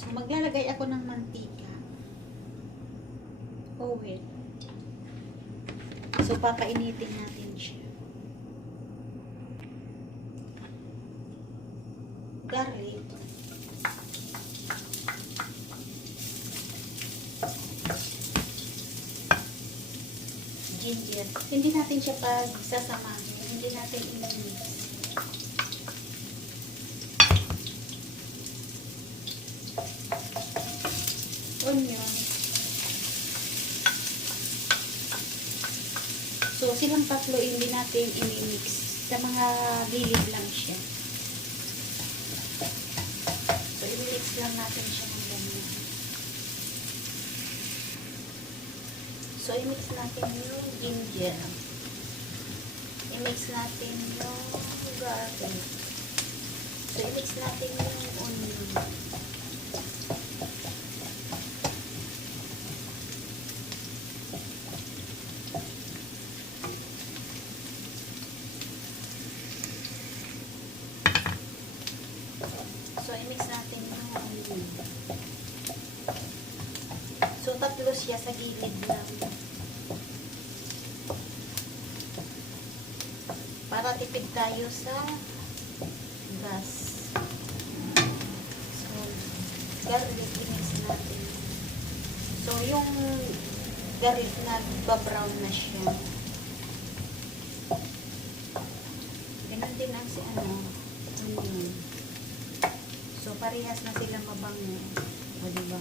So, maglalagay ako ng mantika. Oil. So, papainitin natin siya. Garlic. Ginger. Hindi natin siya pagsasamahin. Hindi natin i-mix. Onion. So, silang tatlo hindi natin i-mix. Sa mga gilid lang siya. So, i-mix lang natin siya ng ganyan. So, i-mix natin yung ginger. I-mix natin yung garlic. So, i-mix natin yung onion. So, i-mix natin yung onion. So, tatlo siya sa gilid lang. Para tipid tayo sa gas. So, garlic i-mix natin. So, yung garlic nagba-brown na siya. Ganun din ang si onion. So, parehas na sila mabango. O, diba?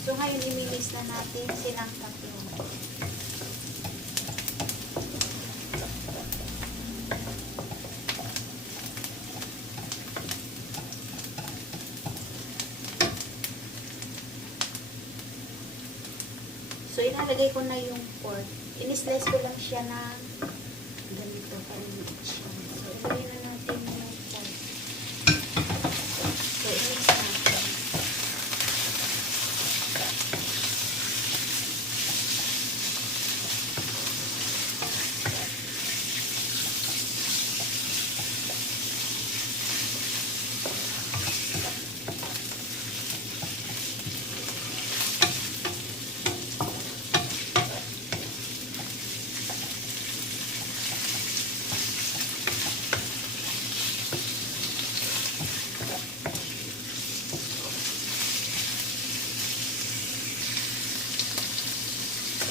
So, ngayon, imilis na natin silang tatlo. So, inalagay ko na yung pork. In-slice ko lang siya na ganito, kalimit siya. So, ilagay na natin yung pork. So, i-mix natin.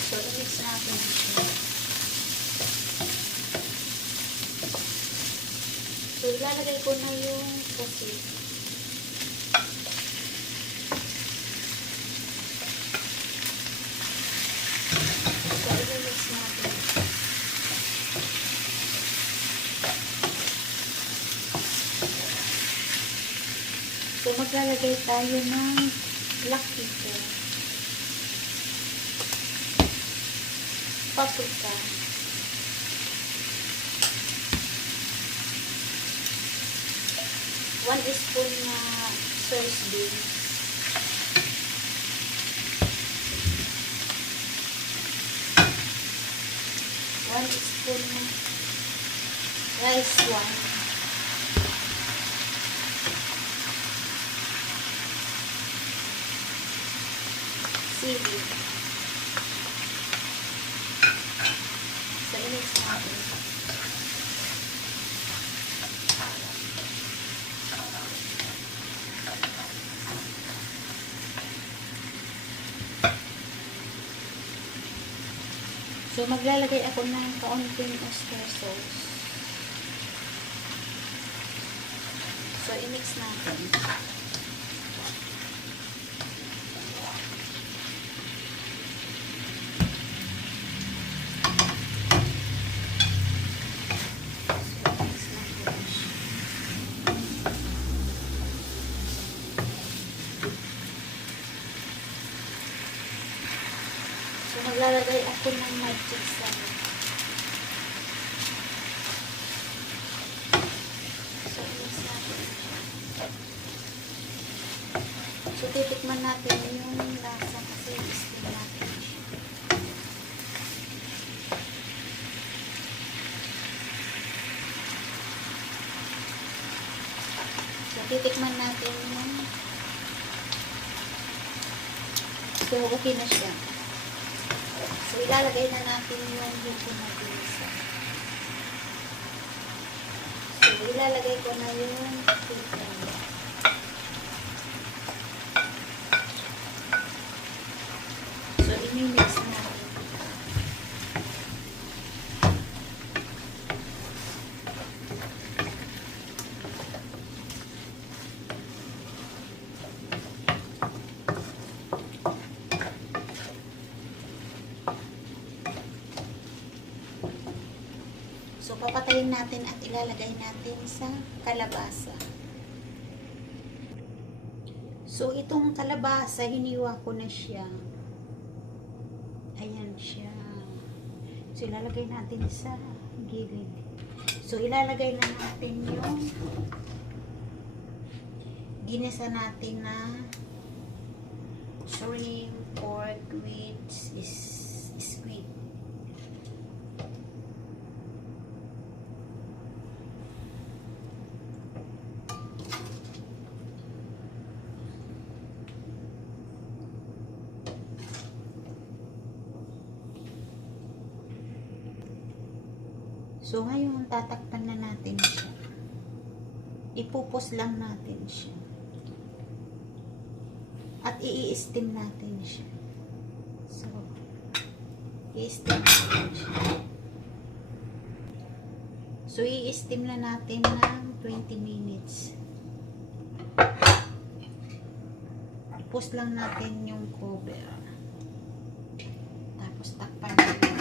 So, i-mix natin siya. So, ilalagay ko na yung pusit. So, i-mix natin. So, maglalagay tayo ng black pepper. Paprika. One spoon na sauce beans. One spoon na rice wine. Seaweed. So, i-mix natin. So, maglalagay ako ng kaunting oyster sauce. So, i-mix natin. Maglalagay ako ng magic sarap. So, i-mix natin. So, titikman natin yung lasa kasi i-steam natin siya. titikman natin yung so okay na siya. So ilalagay na natin yung hipon na ginisa. So ilalagay ko na yung hipon. So i-mix natin. So, papatayin natin at ilalagay natin sa kalabasa. So, itong kalabasa, hiniwa ko na siya. Ayan siya. So, ilalagay natin sa gilid. So, ilalagay na natin yung ginisa natin na shrimp, pork with squid. So, ngayon, tatakpan na natin siya. Ipupos lang natin siya. At i-steam natin siya. So, i-steam natin siya. So, i-steam na natin ng 20 minutes. Ipos lang natin yung cover. Tapos, takpan natin.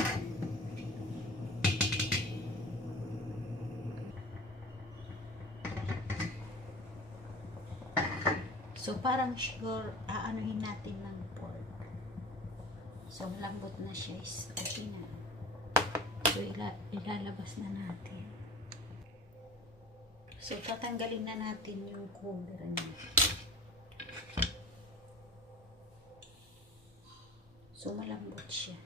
So, parang sure, aanuhin natin ng pork. So, malambot na siya. Okay na. So, ilalabas na natin. So, tatanggalin na natin yung cover niya. So, malambot siya.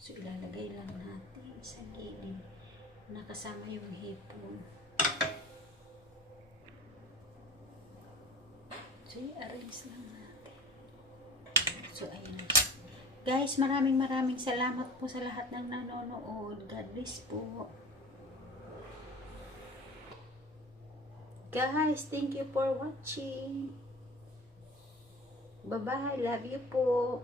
So, ilalagay lang natin sa gilid. Nakasama yung hipon. So, i-arrange lang natin. So, ayan na siya. Guys, maraming salamat po sa lahat ng nanonood. God bless po. Guys, thank you for watching. Bye-bye. Love you po.